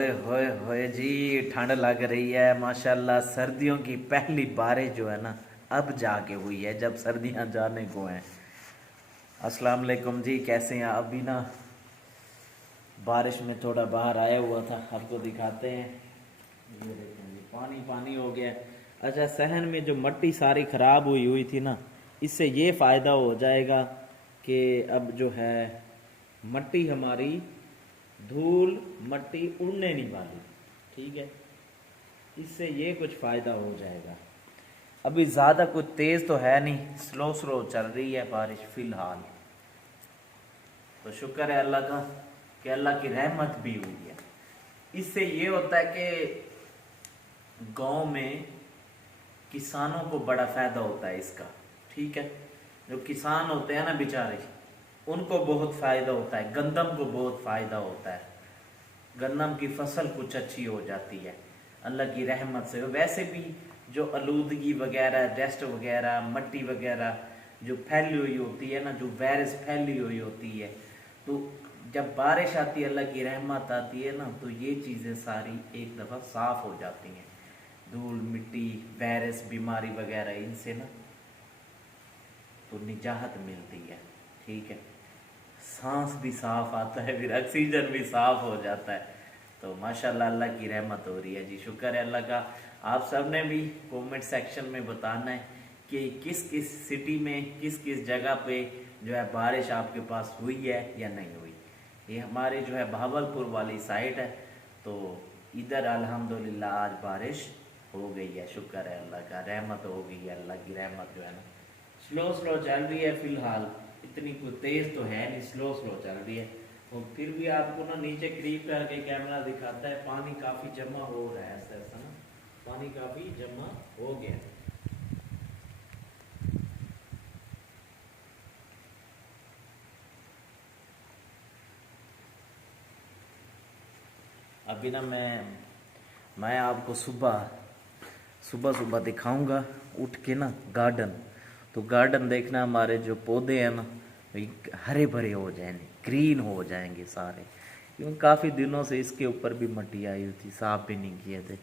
होए होए जी, ठंड लग रही है माशाल्लाह। सर्दियों की पहली बारिश जो है ना अब जाके हुई है, जब सर्दियां जाने को हैं। अस्सलाम वालेकुम जी, कैसे हैं? अभी ना बारिश में थोड़ा बाहर आया हुआ था, आपको दिखाते हैं। ये देखें जी, पानी पानी हो गया। अच्छा, सहन में जो मिट्टी सारी खराब हुई हुई थी ना, इससे ये फ़ायदा हो जाएगा कि अब जो है मिट्टी हमारी, धूल मट्टी उड़ने नहीं वाली। ठीक है, इससे ये कुछ फ़ायदा हो जाएगा। अभी ज़्यादा कुछ तेज़ तो है नहीं, स्लो स्लो चल रही है बारिश फ़िलहाल। तो शुक्र है अल्लाह का कि अल्लाह की रहमत भी हुई है। इससे ये होता है कि गांव में किसानों को बड़ा फ़ायदा होता है इसका। ठीक है, जो किसान होते हैं ना बेचारे, उनको बहुत फ़ायदा होता है। गंदम को बहुत फ़ायदा होता है, गन्नम की फसल कुछ अच्छी हो जाती है अल्लाह की रहमत से। वैसे भी जो आलूदगी वगैरह, डस्ट वगैरह, मट्टी वगैरह जो फैली हुई होती है ना, जो वायरस फैली हुई होती है, तो जब बारिश आती है, अल्लाह की रहमत आती है ना, तो ये चीज़ें सारी एक दफ़ा साफ़ हो जाती हैं। धूल मिट्टी, वायरस, बीमारी वगैरह, इनसे ना तो निजात मिलती है। ठीक है, सांस भी साफ आता है, फिर ऑक्सीजन भी साफ हो जाता है। तो माशाल्लाह अल्लाह की रहमत हो रही है जी, शुक्र है अल्लाह का। आप सब ने भी कमेंट सेक्शन में बताना है कि किस किस सिटी में, किस किस जगह पे जो है बारिश आपके पास हुई है या नहीं हुई। ये हमारे जो है भावलपुर वाली साइड है, तो इधर अल्हम्दुलिल्लाह आज बारिश हो गई है। शुक्र है अल्लाह का, रहमत हो गई है। अल्लाह की रहमत जो है ना स्लो स्लो चल रही है फ़िलहाल, इतनी कोई तेज़ तो है नहीं, स्लो स्लो चल रही है। और फिर भी आपको ना नीचे करीब करके कैमरा दिखाता है, पानी काफ़ी जमा हो रहा है। ऐसा ऐसा ना पानी काफ़ी जमा हो गया। अभी ना मैं आपको सुबह सुबह सुबह दिखाऊंगा उठ के ना गार्डन। तो गार्डन देखना, हमारे जो पौधे हैं ना हरे भरे हो जाएंगे, ग्रीन हो जाएंगे सारे। क्योंकि काफ़ी दिनों से इसके ऊपर भी मट्टी आई हुई थी, साफ भी नहीं किए थे।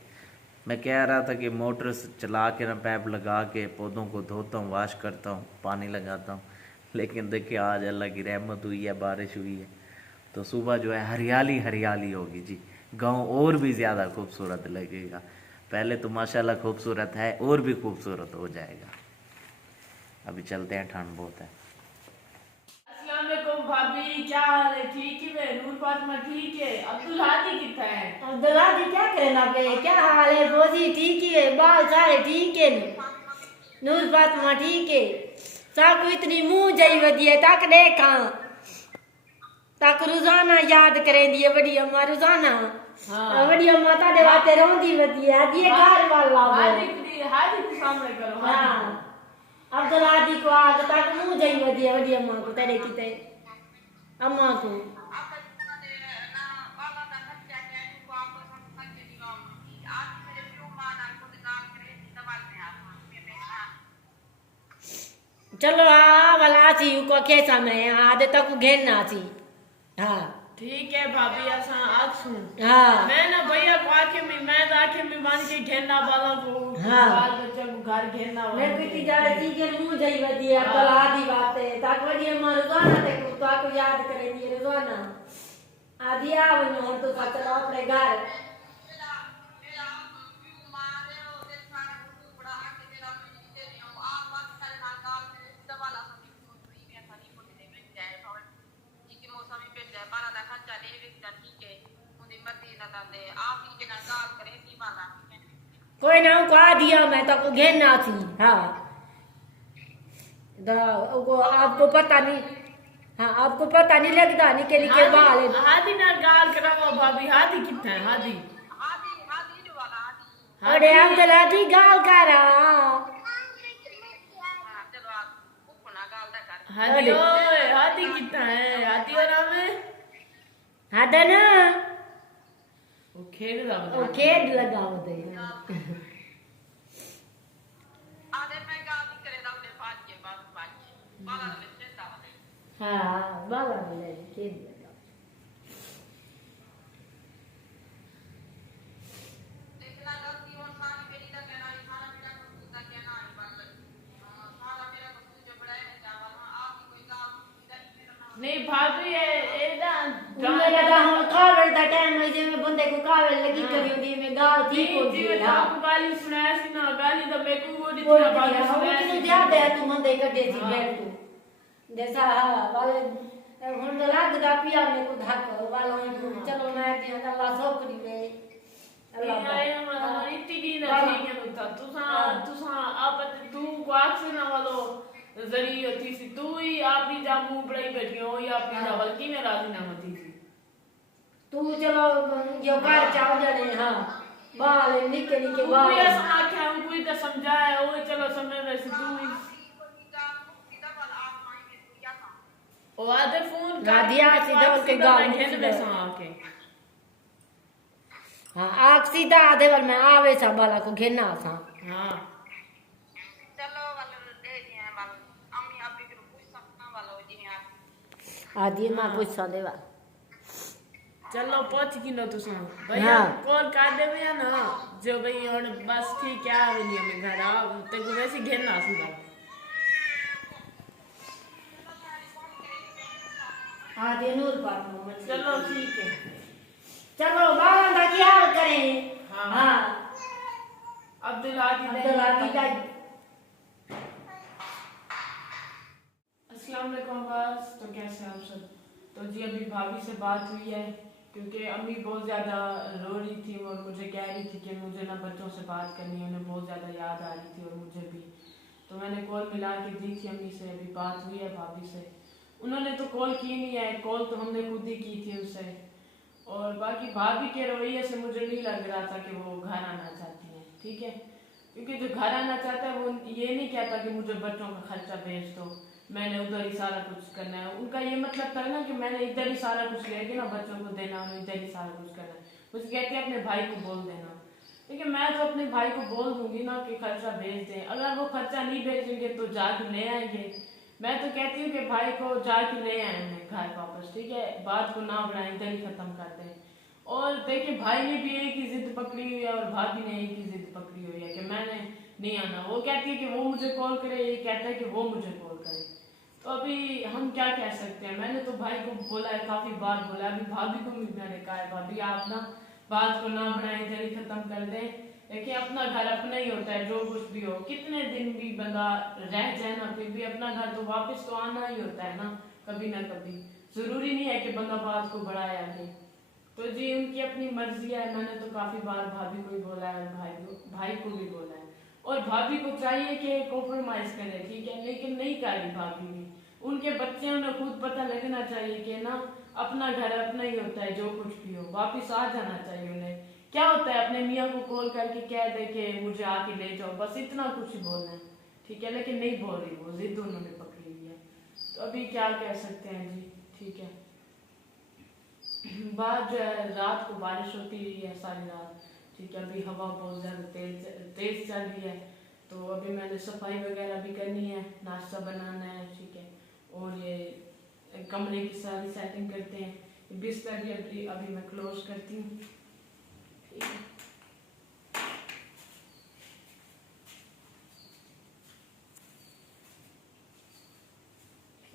मैं कह रहा था कि मोटर से चला के ना पैप लगा के पौधों को धोता हूँ, वाश करता हूँ, पानी लगाता हूँ। लेकिन देखिए आज अल्लाह की रहमत हुई है, बारिश हुई है, तो सुबह जो है हरियाली हरियाली होगी जी। गांव और भी ज़्यादा खूबसूरत लगेगा। पहले तो माशाल्लाह खूबसूरत है, और भी खूबसूरत हो जाएगा। अभी चलते हैं, ठंड बहुत है। अस्सलाम वालेकुम भाभी, क्या हाल है? ठीक ही है। नूर फातिमा ठीक है। अब्दुल हादी कितना है? अब्दुल्ला जी क्या कहना पे, क्या हाल है? बोजी ठीक ही है, बाल सारे ठीक है, नूर फातिमा ठीक है। साकू इतनी मुंह जई वदी है, तक देखा तक रोजाना याद करें दिए बड़ी अम्मा रोजाना। हाँ बड़ी अम्मा ताडे वास्ते रोंदी वदी है, आदि घर वाला हादी को सामने करो। हाँ, अब्दुल्ला जी को आग तक मुंह जई वदी है बड़ी अम्मा को, तेरे किते अम्मा को। चलो हाँ वाला सी को कैसा मैं आधे तक घेरना सी। हाँ ठीक है भाभी, ऐसा आप सुन। हाँ मैं ना भैया को आके मैं आके में मान के घेरना वाला को, हाँ बाल बच्चा को घर घेरना वाला। मैं कितनी ज्यादा चीजें मुंह जाई वदी है, कल आधी बात है ताक वडी अम्मा रोजाना ते को ताको याद करे दिए रोजाना। आधी आवनो हम तो का चलो अपने घर। कोई ना को दिया मैं तो को घेरना थी। हाँ वो आपको पता नहीं। हाँ आपको पता नहीं लगता निके निके बाल है। हादी ना गाल कराओ भाभी। हादी कितना है? हादी अरे अब्दुल्ला जी गाल कर रहा। हादी ओए, हादी कितना है? हादी और नाम है हादा ना वो खेल रहा वो खेद लगा होते हाँ बाला मिले खेद लगा। गाल ठीक हो जी गई मैं हां आपको गाली सुनाया सी ना गाली तो मेरे को वो बोल जितना बात दिया सुनाया वो सी किनु याद है तू मंदे कटे सी हाँ। बैठ तू जैसा वाले हुन तो लाग दा पिया ने को धक वाला चलो मैं दिया अल्लाह सोकरी वे अल्लाह इतनी दी ना ठीक है तो तुसा आप तू क्वाक से ना वालो जरी होती सी तू ही आप ही जा मुंह बड़ाई बैठी हो या अपनी जा बल्कि में राजी ना होती सी तू चलो यो कर चाव जने हां बाल निके निके तू बाल कोई ऐसा आख्या हूं कोई तो समझाया वो चलो समझ रहे से तू ही ओ आधे फोन गादिया सीधा उनके गाल में घेन में सा आके हां आख सीधा आधे वाल में आवे सा बाला को घेना सा हां चलो वाला दे दिए वाल अम्मी आप भी पूछ सकना वाला जी आप आदि मां पूछ सा देवा चलो पहुंच की नो तुसा भैया हाँ। कॉल कर दे भैया ना जो भाई और बस ठीक है आ गई हमें घर आ ते को वैसे घेरना सीधा आदि नूर पर मोहम्मद चलो ठीक है चलो बाला का क्या करें हाँ। हां अब्दुल आदि अब्दुल आदि का अस्सलाम वालेकुम बस तो कैसे हैं आप सब तो जी अभी भाभी से बात हुई है क्योंकि अम्मी बहुत ज़्यादा रो रही थी और मुझे कह रही थी कि मुझे ना बच्चों से बात करनी है उन्हें बहुत ज़्यादा याद आ रही थी और मुझे भी तो मैंने कॉल मिला के दी थी अम्मी से अभी बात हुई है भाभी से उन्होंने तो कॉल की नहीं है कॉल तो हमने खुद ही की थी उनसे और बाकी भाभी के रवैये से मुझे नहीं लग रहा था कि वो घर आना चाहती हैं ठीक है क्योंकि जो घर आना चाहता है वो ये नहीं कहता कि मुझे बच्चों का खर्चा भेज दो मैंने उधर ही सारा कुछ करना है उनका ये मतलब था ना कि मैंने इधर ही सारा कुछ लेके ना बच्चों को देना उन्हें इधर ही सारा कुछ करना है मुझे कहते हैं अपने भाई को बोल देना लेकिन मैं तो अपने भाई को बोल दूंगी ना कि खर्चा भेज दें अगर वो खर्चा नहीं भेजेंगे तो जाके ले आएंगे मैं तो कहती हूँ कि भाई को जाके ले आए उन्हें घर वापस ठीक है बात को ना बढ़ाएं इधर ही खत्म कर दें और देखिए भाई ने भी एक ही जिद पकड़ी हुई है और भाभी ने एक ही जिद पकड़ी हुई है कि मैंने नहीं आना वो कहती है कि वो मुझे कॉल करे ये कहता है कि वो मुझे कॉल करे तो अभी हम क्या कह सकते हैं मैंने तो भाई को बोला है काफी बार बोला अभी भाभी को भी मैंने कहा है भाभी आप ना बात को ना बढ़ाएं इधर ही खत्म कर दें देखिए अपना घर अपना ही होता है जो कुछ भी हो कितने दिन भी बंदा रह जाए ना फिर भी अपना घर तो वापस तो आना ही होता है ना कभी जरूरी नहीं है कि बंदा बात को बढ़ाए आगे तो जी उनकी अपनी मर्जी है मैंने तो काफी बार भाभी को ही बोला है और भाई को भी बोला है और भाभी को चाहिए कि कॉम्प्रोमाइज करे ठीक है लेकिन नहीं कर रही भाभी भी उनके बच्चे उन्हें खुद पता लगना चाहिए कि ना अपना घर अपना ही होता है जो कुछ भी हो वापिस आ जाना चाहिए उन्हें क्या होता है अपने मियाँ को कॉल करके कह दे कि मुझे आके ले जाओ बस इतना कुछ ही बोलना है ठीक है लेकिन नहीं बोल रही वो जिद उन्होंने पकड़ी हुई है तो अभी क्या कह सकते हैं जी ठीक है बाद जो है रात को बारिश होती रही है सारी रात ठीक है अभी हवा बहुत ज़्यादा तेज चल रही है तो अभी मैंने सफाई वगैरह भी करनी है नाश्ता बनाना है ठीक है और ये कमरे की सारी सेटिंग करते हैं बिस्तर भी अभी मैं क्लोज करती हूँ ठीक है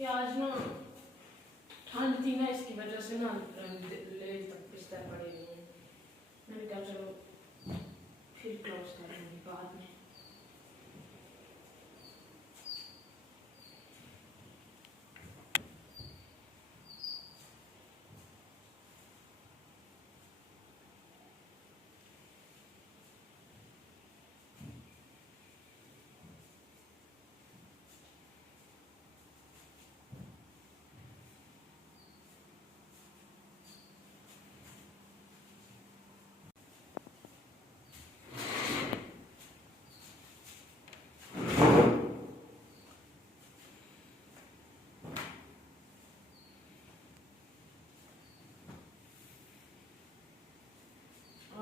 आज ना ठंड थी ना इसकी वजह से ना ले तक बिस्तर पड़े हुए हैं मैंने कहा चलो फिर क्लोज करूँगी बाद में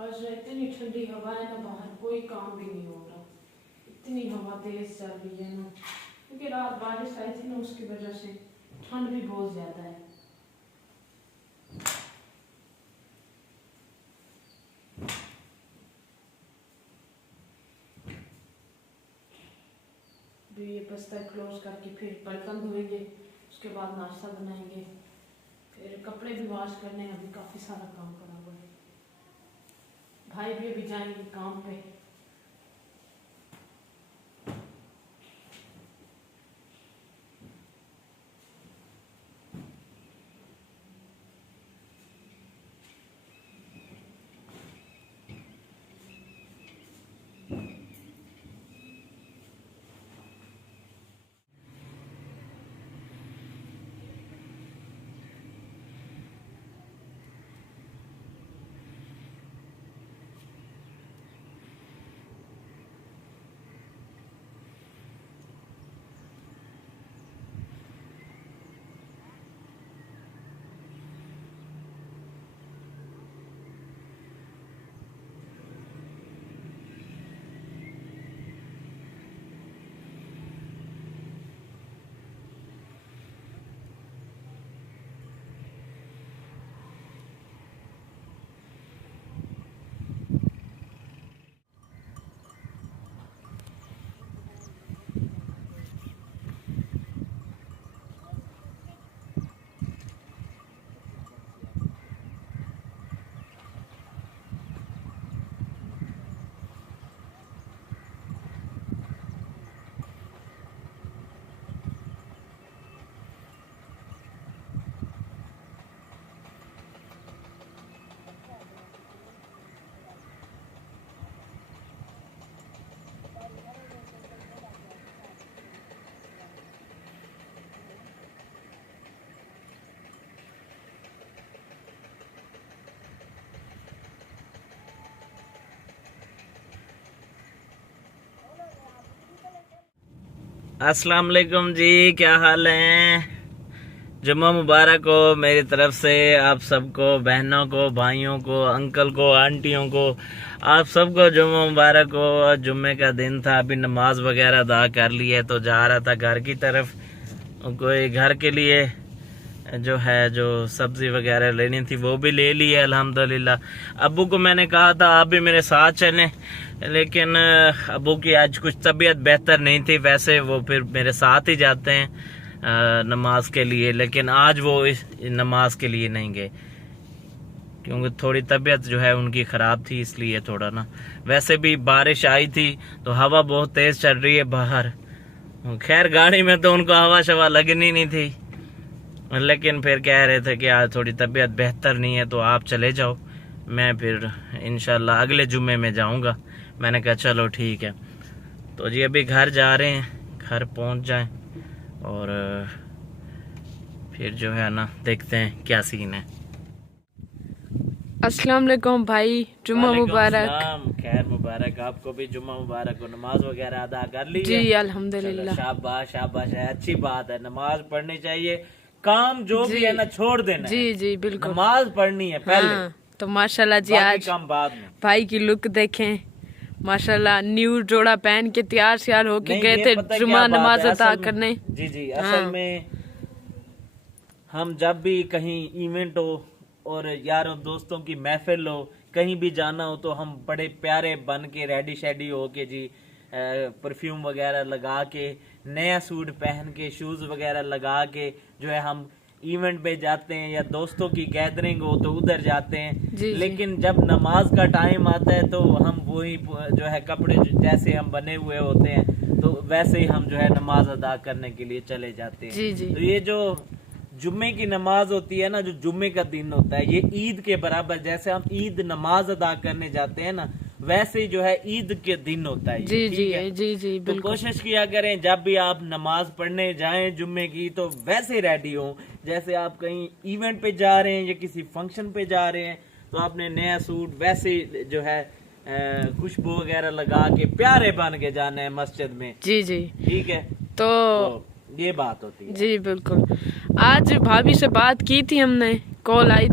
आज इतनी ठंडी हवा है ना बाहर कोई काम भी नहीं हो रहा इतनी हवा तेज चल रही है ना क्योंकि रात बारिश आई थी ना उसकी वजह से ठंड भी बहुत ज्यादा है ये बस्तर क्लोज करके फिर बर्तन धोएंगे उसके बाद नाश्ता बनाएंगे फिर कपड़े भी वॉश करने हैं अभी काफ़ी सारा काम करा हुआ है भाई भी अभी जाएंगे काम पे। अस्सलाम वालेकुम जी, क्या हाल है? जुम्मा मुबारक हो मेरी तरफ से आप सबको, बहनों को, भाइयों को, अंकल को, आंटियों को, आप सबको जुम्मा मुबारक हो। जुम्मे का दिन था, अभी नमाज वगैरह अदा कर ली है तो जा रहा था घर की तरफ। कोई घर के लिए जो है जो सब्जी वगैरह लेनी थी वो भी ले ली है अल्हम्दुलिल्लाह। अब्बू को मैंने कहा था आप भी मेरे साथ चलें, लेकिन अब्बू की आज कुछ तबीयत बेहतर नहीं थी। वैसे वो फिर मेरे साथ ही जाते हैं नमाज के लिए, लेकिन आज वो इस नमाज के लिए नहीं गए क्योंकि थोड़ी तबीयत जो है उनकी ख़राब थी, इसलिए थोड़ा ना। वैसे भी बारिश आई थी तो हवा बहुत तेज़ चल रही है बाहर। खैर गाड़ी में तो उनको हवा शवा लगनी नहीं थी, लेकिन फिर कह रहे थे कि आज थोड़ी तबीयत बेहतर नहीं है तो आप चले जाओ, मैं फिर इंशाल्लाह अगले जुम्मे में जाऊंगा। मैंने कहा चलो ठीक है। तो जी अभी घर जा रहे हैं, घर पहुंच जाएं और फिर जो है ना देखते हैं क्या सीन है। अस्सलाम वालेकुम भाई, जुम्मा मुबारक। खैर मुबारक, आपको भी जुम्मा मुबारक हो। नमाज वगैरह अदा कर ली जी है? अल्हम्दुलिल्लाह। शाबाश शाबाश है, अच्छी बात है। नमाज पढ़नी चाहिए, काम जो भी है ना छोड़ देना जी है। जी बिल्कुल, नमाज पढ़नी है पहले। हाँ, तो माशाल्लाह जी बाकी आज काम बाद में। भाई की लुक देखें, माशाल्लाह न्यू जोड़ा पहन के तैयार श्यार होके नहीं, गए ये थे पता क्या जुम्मा बात नमाज है, अदा असल में- करने। जी जी हाँ। असल में हम जब भी कहीं इवेंट हो और यारों दोस्तों की महफिल हो, कहीं भी जाना हो तो हम बड़े प्यारे बन के रेडी शेडी हो के जी, परफ्यूम वगैरह लगा के, नया सूट पहन के, शूज वगैरह लगा के जो है हम इवेंट पे जाते हैं, या दोस्तों की गैदरिंग हो तो उधर जाते हैं। जी। लेकिन जब नमाज का टाइम आता है तो हम वही जो है कपड़े जैसे हम बने हुए होते हैं तो वैसे ही हम जो है नमाज अदा करने के लिए चले जाते हैं। जी जी तो ये जो जुम्मे की नमाज होती है ना, जो जुम्मे का दिन होता है, ये ईद के बराबर, जैसे हम ईद नमाज अदा करने जाते हैं ना, वैसे ही जो है ईद के दिन होता है ये, जी ठीक जी है? जी जी तो बिल्कुल। कोशिश किया करें जब भी आप नमाज पढ़ने जाएं जुम्मे की तो वैसे रेडी हो जैसे आप कहीं इवेंट पे जा रहे हैं या किसी फंक्शन पे जा रहे हैं। तो आपने नया सूट वैसे जो है खुशबू वगैरह लगा के प्यारे बन के जाना है मस्जिद में, जी जी ठीक है? तो ये बात होती है। जी बिल्कुल। आज भाभी से बात की थी हमने, कॉल आई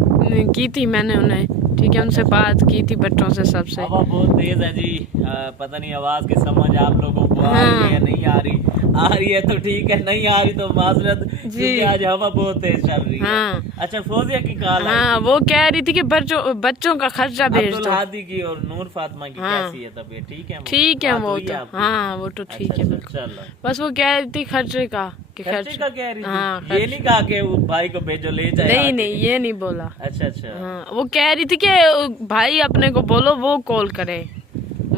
की थी मैंने उन्हें, ठीक है, उनसे बात की थी बच्चों से सबसे। हवा बहुत तेज है जी, पता नहीं आवाज की समझ आप लोगों को आ रही है या नहीं आ रही। आ रही है तो ठीक है, नहीं आ रही तो माजरत, क्योंकि आज हवा बहुत तेज चल रही है। हाँ। अच्छा फोजिया की कॉल आई हाँ, थी? वो कह रही थी कि बच्चों का खर्चा भेज अब्दुल दो। हादी की और नूर फातिमा की हाँ। कैसी है तबीयत? ठीक है? ठीक है बात वो हुई तो, आपकी? हाँ वो तो ठीक है अच्छा, बिल्कुल। चलो। बस वो कह रही थी खर्चे का कि खर्चे का कह रही थी? हाँ, ये नहीं कहा कि वो भाई को भेजो ले जाए नहीं आके? नहीं ये नहीं बोला। अच्छा अच्छा। हाँ वो कह रही थी कि भाई अपने को बोलो वो कॉल करे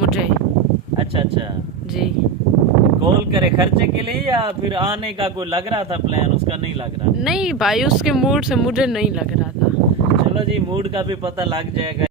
मुझे। अच्छा अच्छा, जी कॉल करे खर्चे के लिए या फिर आने का कोई लग रहा था प्लान? उसका नहीं लग रहा। नहीं भाई उसके मूड से मुझे नहीं लग रहा था। चलो जी, मूड का भी पता लग जाएगा।